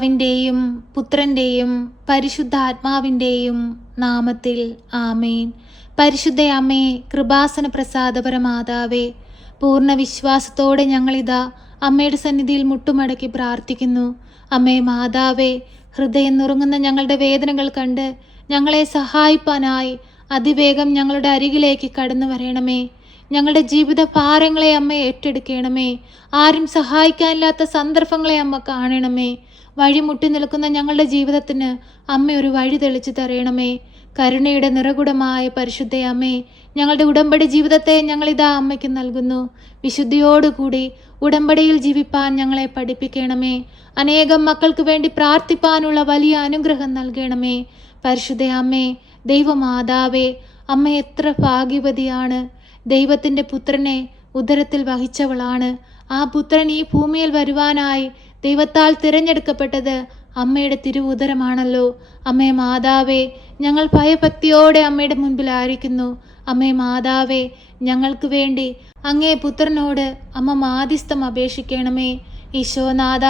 പിതാവിൻ്റെയും പുത്രൻ്റെയും പരിശുദ്ധാത്മാവിൻ്റെയും നാമത്തിൽ ആമേൻ. പരിശുദ്ധ അമ്മേ, കൃപാസന പ്രസാദപരമാതാവേ, പൂർണ്ണ വിശ്വാസത്തോടെ ഞങ്ങളിതാ അമ്മയുടെ സന്നിധിയിൽ മുട്ടുമടക്കി പ്രാർത്ഥിക്കുന്നു. അമ്മേ മാതാവേ, ഹൃദയം നുറുങ്ങുന്ന ഞങ്ങളുടെ വേദനകൾ കണ്ട് ഞങ്ങളെ സഹായിപ്പാനായി അതിവേഗം ഞങ്ങളുടെ അരികിലേക്ക് കടന്നു വരണമേ. ഞങ്ങളുടെ ജീവിത ഭാരങ്ങളെ അമ്മ ഏറ്റെടുക്കണമേ. ആരും സഹായിക്കാനില്ലാത്ത സന്ദർഭങ്ങളെ അമ്മ കാണണമേ. വഴിമുട്ടി നിൽക്കുന്ന ഞങ്ങളുടെ ജീവിതത്തിന് അമ്മ ഒരു വഴി തെളിച്ചു തരണമേ. കരുണയുടെ നിറകുടമായ പരിശുദ്ധ അമ്മേ, ഞങ്ങളുടെ ഉടമ്പടി ജീവിതത്തെ ഞങ്ങളിതാ അമ്മയ്ക്ക് നൽകുന്നു. വിശുദ്ധിയോടുകൂടി ഉടമ്പടിയിൽ ജീവിപ്പാൻ ഞങ്ങളെ പഠിപ്പിക്കണമേ. അനേകം മക്കൾക്ക് വേണ്ടി പ്രാർത്ഥിപ്പാനുള്ള വലിയ അനുഗ്രഹം നൽകണമേ. പരിശുദ്ധ അമ്മേ, ദൈവമാതാവേ, അമ്മ എത്ര ഭാഗ്യവതിയാണ്. ദൈവത്തിൻ്റെ പുത്രനെ ഉദരത്തിൽ വഹിച്ചവളാണ്. ആ പുത്രൻ ഈ ഭൂമിയിൽ വരുവാനായി ദൈവത്താൽ തിരഞ്ഞെടുക്കപ്പെട്ടത് അമ്മയുടെ തിരുവുദരമാണല്ലോ. അമ്മേ മാതാവേ, ഞങ്ങൾ ഭയഭക്തിയോടെ അമ്മയുടെ മുൻപിലായിരിക്കുന്നു. അമ്മേ മാതാവേ, ഞങ്ങൾക്ക് വേണ്ടി അങ്ങേ പുത്രനോട് അമ്മ മാധ്യസ്ഥം അപേക്ഷിക്കണമേ. ഈശോനാഥ,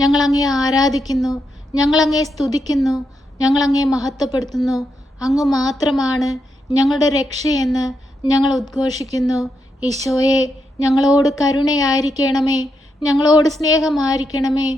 ഞങ്ങൾ അങ്ങേ ആരാധിക്കുന്നു, ഞങ്ങൾ അങ്ങേ സ്തുതിക്കുന്നു, ഞങ്ങൾ അങ്ങേ മഹത്വപ്പെടുത്തുന്നു. അങ്ങ് മാത്രമാണ് ഞങ്ങളുടെ രക്ഷയെന്ന് ഞങ്ങൾ ഉദ്ഘോഷിക്കുന്നു. ഈശോയെ, ഞങ്ങളോട് കരുണയായിരിക്കണമേ, ഞങ്ങളോട് സ്നേഹമായിരിക്കണമേ.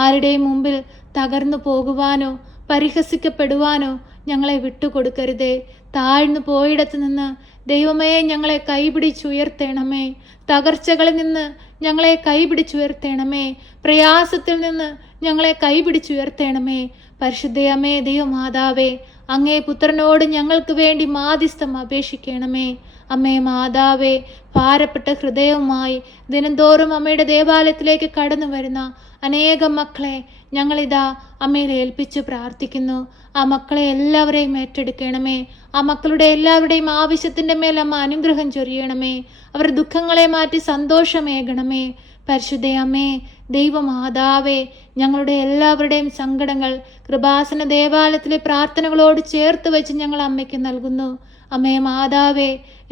ആരുടെയും മുമ്പിൽ തകർന്നു പോകുവാനോ പരിഹസിക്കപ്പെടുവാനോ ഞങ്ങളെ വിട്ടുകൊടുക്കരുതേ. താഴ്ന്നു പോയിടത്ത് നിന്ന് ദൈവമേ ഞങ്ങളെ കൈപിടിച്ചുയർത്തണമേ. തകർച്ചകളിൽ നിന്ന് ഞങ്ങളെ കൈപിടിച്ചുയർത്തണമേ. പ്രയാസത്തിൽ നിന്ന് ഞങ്ങളെ കൈപിടിച്ചുയർത്തണമേ. പരിശുദ്ധയമ്മേ, ദൈവമാതാവേ, അങ്ങേ പുത്രനോട് ഞങ്ങൾക്ക് വേണ്ടി മാധ്യസ്ഥം അപേക്ഷിക്കണമേ. അമ്മേ മാതാവേ, ഭാരപ്പെട്ട ഹൃദയവുമായി ദിനംതോറും അമ്മയുടെ ദേവാലയത്തിലേക്ക് കടന്നു വരുന്ന അനേകം മക്കളെ ഞങ്ങളിതാ അമ്മയിൽ ഏൽപ്പിച്ച് പ്രാർത്ഥിക്കുന്നു. ആ മക്കളെ എല്ലാവരെയും ഏറ്റെടുക്കണമേ. ആ മക്കളുടെ എല്ലാവരുടെയും ആവശ്യത്തിൻ്റെ മേൽ അമ്മ അനുഗ്രഹം ചൊരിയണമേ. അവരുടെ ദുഃഖങ്ങളെ മാറ്റി സന്തോഷമേകണമേ. പരിശുദ്ധ അമ്മേ, ദൈവമാതാവേ, ഞങ്ങളുടെ എല്ലാവരുടെയും സങ്കടങ്ങൾ കൃപാസന ദേവാലയത്തിലെ പ്രാർത്ഥനകളോട് ചേർത്ത് വെച്ച് ഞങ്ങൾ അമ്മയ്ക്ക് നൽകുന്നു. അമ്മേ മാതാവേ,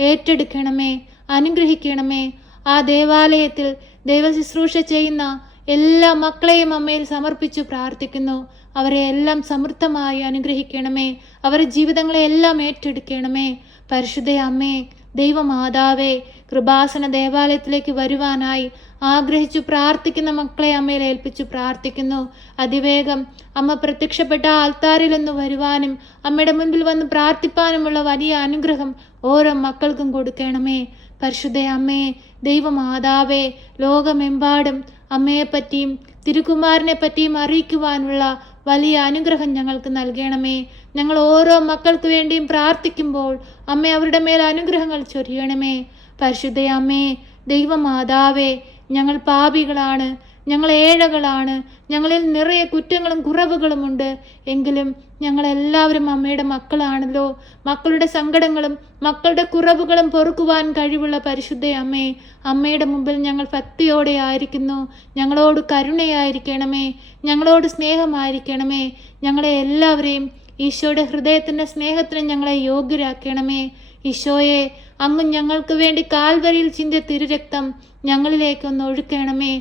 ഏറ്റെടുക്കണമേ, അനുഗ്രഹിക്കണമേ. ആ ദേവാലയത്തിൽ ദൈവശുശ്രൂഷ ചെയ്യുന്ന എല്ലാ മക്കളെയും അമ്മയിൽ സമർപ്പിച്ചു പ്രാർത്ഥിക്കുന്നു. അവരെ എല്ലാം സമൃദ്ധമായി അനുഗ്രഹിക്കണമേ. അവരുടെ ജീവിതങ്ങളെ എല്ലാം ഏറ്റെടുക്കണമേ. പരിശുദ്ധ അമ്മേ, ദൈവമാതാവേ, കൃപാസന ദേവാലയത്തിലേക്ക് വരുവാനായി ആഗ്രഹിച്ചു പ്രാർത്ഥിക്കുന്ന മക്കളെ അമ്മയിൽ ഏൽപ്പിച്ചു പ്രാർത്ഥിക്കുന്നു. അതിവേഗം അമ്മ പ്രത്യക്ഷപ്പെട്ട ആൾത്താരിൽ നിന്ന് വരുവാനും അമ്മയുടെ മുൻപിൽ വന്ന് പ്രാർത്ഥിപ്പാനുമുള്ള വലിയ അനുഗ്രഹം ഓരോ മക്കൾക്കും കൊടുക്കണമേ. പരിശുദ്ധ അമ്മേ, ദൈവമാതാവേ, ലോകമെമ്പാടും അമ്മയെപ്പറ്റിയും തിരുക്കുമാരനെ പറ്റിയും അറിയിക്കുവാനുള്ള വലിയ അനുഗ്രഹം ഞങ്ങൾക്ക് നൽകണമേ. ഞങ്ങൾ ഓരോ മക്കൾക്ക് വേണ്ടിയും പ്രാർത്ഥിക്കുമ്പോൾ അമ്മ അവരുടെ മേൽ അനുഗ്രഹങ്ങൾ ചൊരിയണമേ. പരിശുദ്ധ അമ്മേ, ദൈവമാതാവേ, ഞങ്ങൾ പാപികളാണ്, ഞങ്ങൾ ഏഴകളാണ്, ഞങ്ങളിൽ നിറയെ കുറ്റങ്ങളും കുറവുകളുമുണ്ട്. എങ്കിലും ഞങ്ങളെല്ലാവരും അമ്മയുടെ മക്കളാണല്ലോ. മക്കളുടെ സങ്കടങ്ങളും മക്കളുടെ കുറവുകളും പൊറുക്കുവാൻ കഴിവുള്ള പരിശുദ്ധ അമ്മേ, അമ്മയുടെ മുമ്പിൽ ഞങ്ങൾ ഭക്തിയോടെ ആയിരിക്കുന്നു. ഞങ്ങളോട് കരുണയായിരിക്കണമേ, ഞങ്ങളോട് സ്നേഹമായിരിക്കണമേ. ഞങ്ങളെ എല്ലാവരെയും ഈശോയുടെ ഹൃദയത്തിൻ്റെ സ്നേഹത്തിന് ഞങ്ങളെ യോഗ്യരാക്കണമേ. ഈശോയെ, അങ്ങ് ഞങ്ങൾക്ക് വേണ്ടി കാൽവരിയിൽ ചിന്തിയ തിരുരക്തം ഞങ്ങളിലേക്കൊന്ന് ഒഴുക്കണമേ.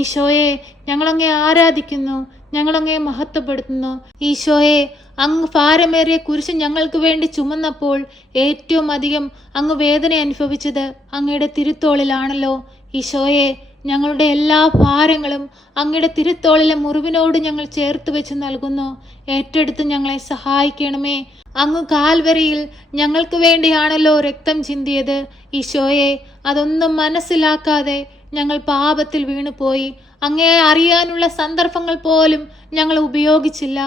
ഈശോയെ, ഞങ്ങളങ്ങേ ആരാധിക്കുന്നു, ഞങ്ങളങ്ങേ മഹത്വപ്പെടുത്തുന്നു. ഈശോയെ, അങ്ങ് ഭാരമേറിയ കുരിശ് ഞങ്ങൾക്ക് വേണ്ടി ചുമന്നപ്പോൾ ഏറ്റവും അധികം അങ്ങ് വേദന അനുഭവിച്ചത് അങ്ങയുടെ തിരുത്തോളിലാണല്ലോ. ഈശോയെ, ഞങ്ങളുടെ എല്ലാ ഭാരങ്ങളും അങ്ങയുടെ തിരുത്തോളിലെ മുറിവിനോട് ഞങ്ങൾ ചേർത്ത് വെച്ച് നൽകുന്നു. ഏറ്റെടുത്ത് ഞങ്ങളെ സഹായിക്കണമേ. അങ്ങ് കാൽവരിയിൽ ഞങ്ങൾക്ക് വേണ്ടിയാണല്ലോ രക്തം ചിന്തിയത്. ഈശോയെ, അതൊന്നും മനസ്സിലാക്കാതെ ഞങ്ങൾ പാപത്തിൽ വീണുപോയി. അങ്ങേ അറിയാനുള്ള സന്ദർഭങ്ങൾ പോലും ഞങ്ങൾ ഉപയോഗിച്ചില്ല.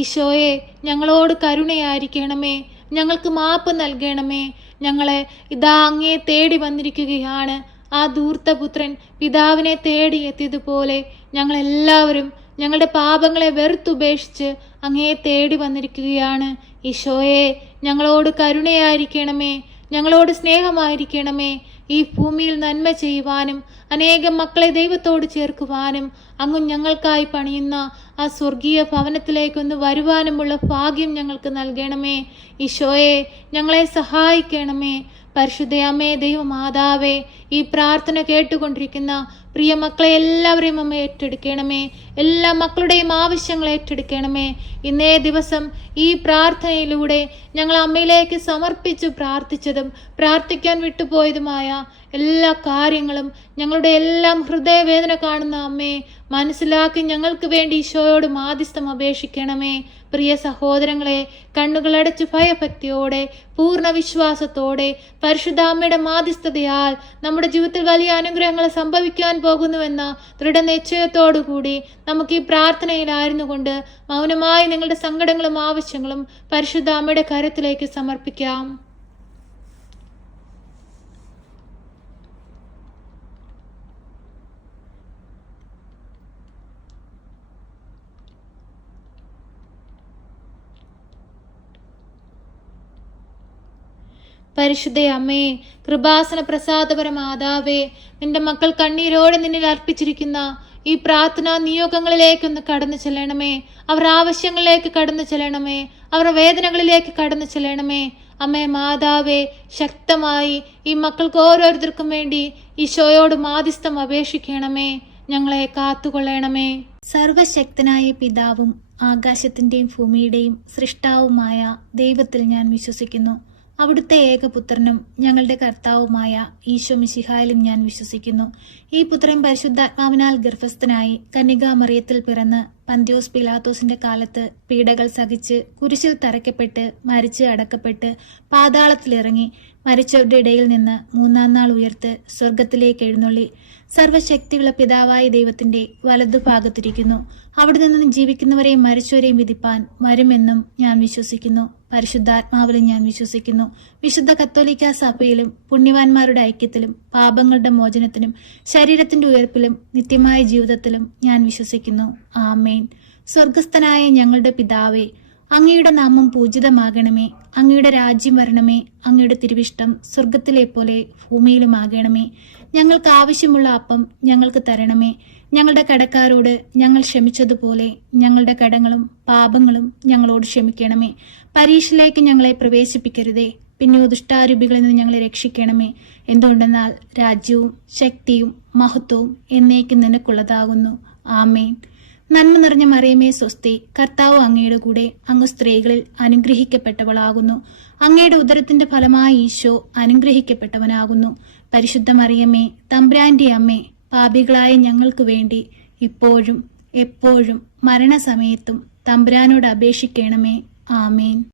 ഈശോയെ, ഞങ്ങളോട് കരുണയായിരിക്കണമേ, ഞങ്ങൾക്ക് മാപ്പ് നൽകണമേ. ഞങ്ങളെ ഇതാ അങ്ങേ തേടി വന്നിരിക്കുകയാണ്. ആ ധൂർത്തപുത്രൻ പിതാവിനെ തേടി എത്തിയതുപോലെ ഞങ്ങളെല്ലാവരും ഞങ്ങളുടെ പാപങ്ങളെ വെറുത്തുപേക്ഷിച്ച് അങ്ങേ തേടി വന്നിരിക്കുകയാണ്. ഈശോയെ, ഞങ്ങളോട് കരുണയായിരിക്കണമേ, ഞങ്ങളോട് സ്നേഹമായിരിക്കണമേ. ഈ ഭൂമിയിൽ നന്മ ചെയ്യുവാനും അനേകം മക്കളെ ദൈവത്തോട് ചേർക്കുവാനും അങ്ങ് ഞങ്ങൾക്കായി പണിയുന്ന ആ സ്വർഗീയ ഭവനത്തിലേക്കൊന്ന് വരുവാനുമുള്ള ഭാഗ്യം ഞങ്ങൾക്ക് നൽകണമേ. ഈശോയെ, ഞങ്ങളെ സഹായിക്കണമേ. പരിശുദ്ധയമ്മേ, ദൈവമാതാവേ, ഈ പ്രാർത്ഥന കേട്ടുകൊണ്ടിരിക്കുന്ന പ്രിയ മക്കളെ എല്ലാവരെയും അമ്മ ഏറ്റെടുക്കണമേ. എല്ലാ മക്കളുടെയും ആവശ്യങ്ങൾ ഏറ്റെടുക്കണമേ. ഇന്നേ ദിവസം ഈ പ്രാർത്ഥനയിലൂടെ ഞങ്ങൾ അമ്മയിലേക്ക് സമർപ്പിച്ച് പ്രാർത്ഥിച്ചതും പ്രാർത്ഥിക്കാൻ വിട്ടുപോയതുമായ എല്ലാ കാര്യങ്ങളും ഞങ്ങളുടെ എല്ലാം ഹൃദയവേദന കാണുന്ന അമ്മേ മനസ്സിലാക്കി ഞങ്ങൾക്ക് വേണ്ടി ഈശോയോട് മാധ്യസ്ഥം അപേക്ഷിക്കണമേ. പ്രിയ സഹോദരങ്ങളെ, കണ്ണുകളടച്ച് ഭയഭക്തിയോടെ പൂർണ്ണ വിശ്വാസത്തോടെ പരിശുദ്ധ അമ്മയുടെ മാധ്യസ്ഥതയാൽ നമ്മുടെ ജീവിതത്തിൽ വലിയ അനുഗ്രഹങ്ങൾ സംഭവിക്കാൻ പോകുന്നുവെന്ന ദൃഢനിശ്ചയത്തോടുകൂടി നമുക്ക് ഈ പ്രാർത്ഥനയിലായിരുന്നു കൊണ്ട് മൗനമായി നിങ്ങളുടെ സങ്കടങ്ങളും ആവശ്യങ്ങളും പരിശുദ്ധ അമ്മയുടെ കരത്തിലേക്ക് സമർപ്പിക്കാം. പരിശുദ്ധ അമ്മേ, കൃപാസന പ്രസാദപര മാതാവേ, നിന്റെ മക്കൾ കണ്ണീരോടെ നിന്നിൽ അർപ്പിച്ചിരിക്കുന്ന ഈ പ്രാർത്ഥനാ നിയോഗങ്ങളിലേക്കൊന്ന് കടന്നു ചെല്ലണമേ. അവർ ആവശ്യങ്ങളിലേക്ക് കടന്നു ചെല്ലണമേ. അവർ വേദനകളിലേക്ക് കടന്നു ചെല്ലണമേ. അമ്മേ മാതാവേ, ശക്തമായി ഈ മക്കൾക്ക് ഓരോരുത്തർക്കും വേണ്ടി ഈശോയോട് മാധ്യസ്ഥം അപേക്ഷിക്കണമേ. ഞങ്ങളെ കാത്തുകൊള്ളണമേ. സർവശക്തനായ പിതാവും ആകാശത്തിന്റെയും ഭൂമിയുടെയും സൃഷ്ടാവുമായ ദൈവത്തിൽ ഞാൻ വിശ്വസിക്കുന്നു. അവിടുത്തെ ഏകപുത്രനും ഞങ്ങളുടെ കർത്താവുമായ ഈശോ മിശിഹായിലും ഞാൻ വിശ്വസിക്കുന്നു. ഈ പുത്രൻ പരിശുദ്ധാത്മാവിനാൽ ഗർഭസ്ഥനായി കന്യകാമറിയത്തിൽ പിറന്ന് പന്തിയോസ് പിലാത്തോസിന്റെ കാലത്ത് പീഡകൾ സഹിച്ച് കുരിശിൽ തറയ്ക്കപ്പെട്ട് മരിച്ച് അടക്കപ്പെട്ട് പാതാളത്തിലിറങ്ങി മരിച്ചവരുടെ ഇടയിൽ നിന്ന് മൂന്നാം നാൾ ഉയർത്ത് സ്വർഗത്തിലേക്ക് എഴുന്നള്ളി സർവശക്തിയുള്ള പിതാവായ ദൈവത്തിന്റെ വലതുഭാഗത്തിരിക്കുന്നു. അവിടെ നിന്ന് ജീവിക്കുന്നവരെയും മരിച്ചവരെയും വിധിപ്പാൻ വരുമെന്നും ഞാൻ വിശ്വസിക്കുന്നു. പരിശുദ്ധാത്മാവിലും ഞാൻ വിശ്വസിക്കുന്നു. വിശുദ്ധ കത്തോലിക്ക സഭയിലും പുണ്യവാന്മാരുടെ ഐക്യത്തിലും പാപങ്ങളുടെ മോചനത്തിനും ശരീരത്തിന്റെ ഉയർപ്പിലും നിത്യമായ ജീവിതത്തിലും ഞാൻ വിശ്വസിക്കുന്നു. ആമേൻ. സ്വർഗസ്ഥനായ ഞങ്ങളുടെ പിതാവേ, അങ്ങയുടെ നാമം പൂജിതമാകണമേ. അങ്ങയുടെ രാജ്യം വരണമേ. അങ്ങയുടെ തിരുവിഷ്ടം സ്വർഗത്തിലെ പോലെ ഭൂമിയിലുമാകണമേ. ഞങ്ങൾക്ക് ആവശ്യമുള്ള അപ്പം ഞങ്ങൾക്ക് തരണമേ. ഞങ്ങളുടെ കടക്കാരോട് ഞങ്ങൾ ക്ഷമിച്ചതുപോലെ ഞങ്ങളുടെ കടങ്ങളും പാപങ്ങളും ഞങ്ങളോട് ക്ഷമിക്കണമേ. പരീക്ഷയിലേക്ക് ഞങ്ങളെ പ്രവേശിപ്പിക്കരുതേ, പിന്നെ ദുഷ്ടാരൂപികളിൽ നിന്ന് ഞങ്ങളെ രക്ഷിക്കണമേ. എന്തുകൊണ്ടെന്നാൽ രാജ്യവും ശക്തിയും മഹത്വവും എന്നേക്കും നിനക്കുള്ളതാകുന്നു. ആമേൻ. നന്മ നിറഞ്ഞ മറിയമേ സ്വസ്തി, കർത്താവ് അങ്ങയുടെ കൂടെ, അങ്ങ് സ്ത്രീകളിൽ അനുഗ്രഹിക്കപ്പെട്ടവളാകുന്നു. അങ്ങയുടെ ഉദരത്തിന്റെ ഫലമായ ഈശോ അനുഗ്രഹിക്കപ്പെട്ടവനാകുന്നു. പരിശുദ്ധ മറിയമേ, തമ്പുരാന്റെ അമ്മേ, പാപികളായ ഞങ്ങൾക്ക് വേണ്ടി ഇപ്പോഴും എപ്പോഴും മരണസമയത്തും തമ്പുരാനോട് അപേക്ഷിക്കണമേ. ആമേൻ.